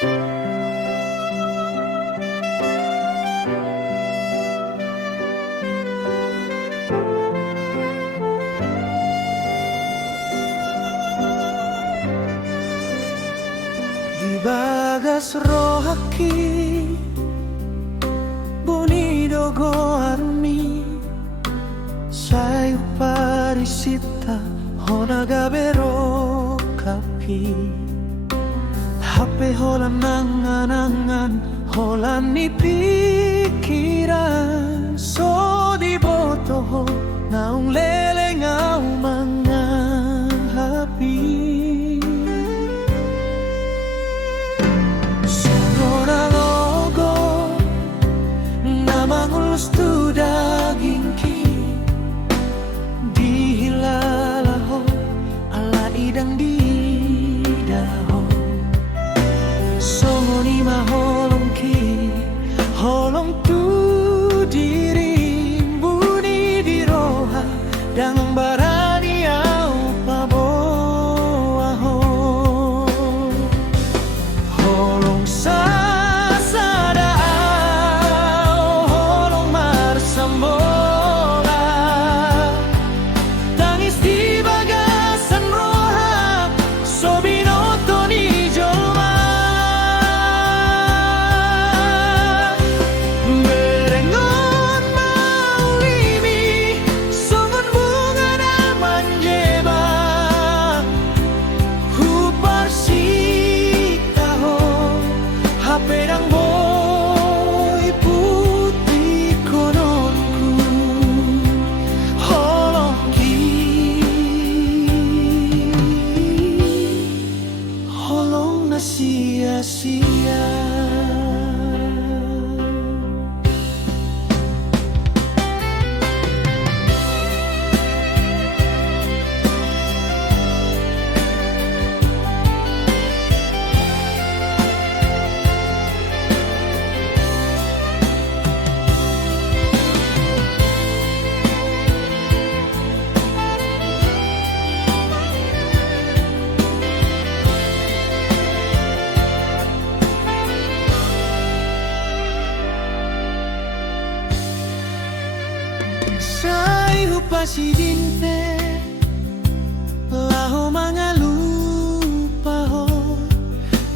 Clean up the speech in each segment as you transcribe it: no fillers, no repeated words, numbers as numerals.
Di bagas rohaki bonido go armi sayu parisita honagabero kapi hape holan nangan holan ni pikiran so di boto naung lele ngau mga hapi sonora logo namangulus tu daging ki dihilalaho ala idang di daho songoni maholong ki holong tu diri buni di roha dang barani au paboaho holong sasada au holong marsambola tangis di bagasan roha sobinoto ni jolma berengon maulimi songon bunga na manjeba huparsikaho haperang boy putih kononku holongki holong na sia-sia. Say hupasidinte laho mga lupa ho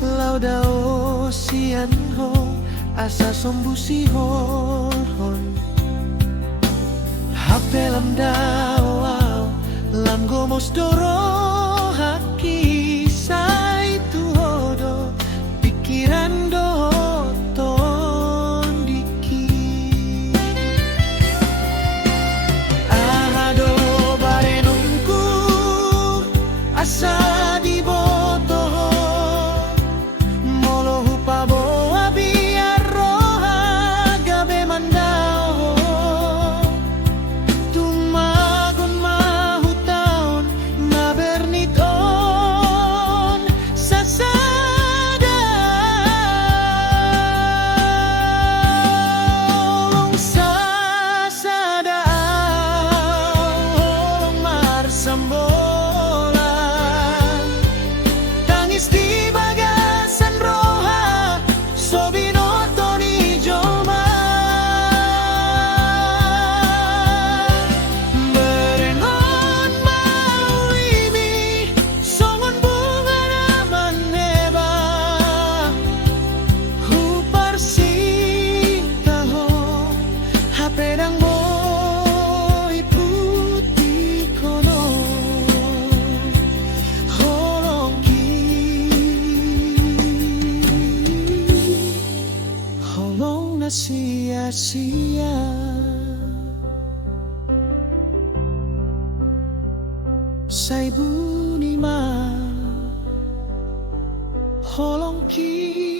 lauda o sian ho asa sombusi hon hapelam dao lam gomos doro haki say tu hodo pikiran do asa di boto molo hupabo abia roha gabe mandao tumagon mahutaon na berniton sasada long sasada long marsambo di bagasan roha sobinoto ni jolma berengon maulimi songon bunga naman neba huparsikaho hapedang boy putih kono holong na sia-sia. Say buni ma holong ki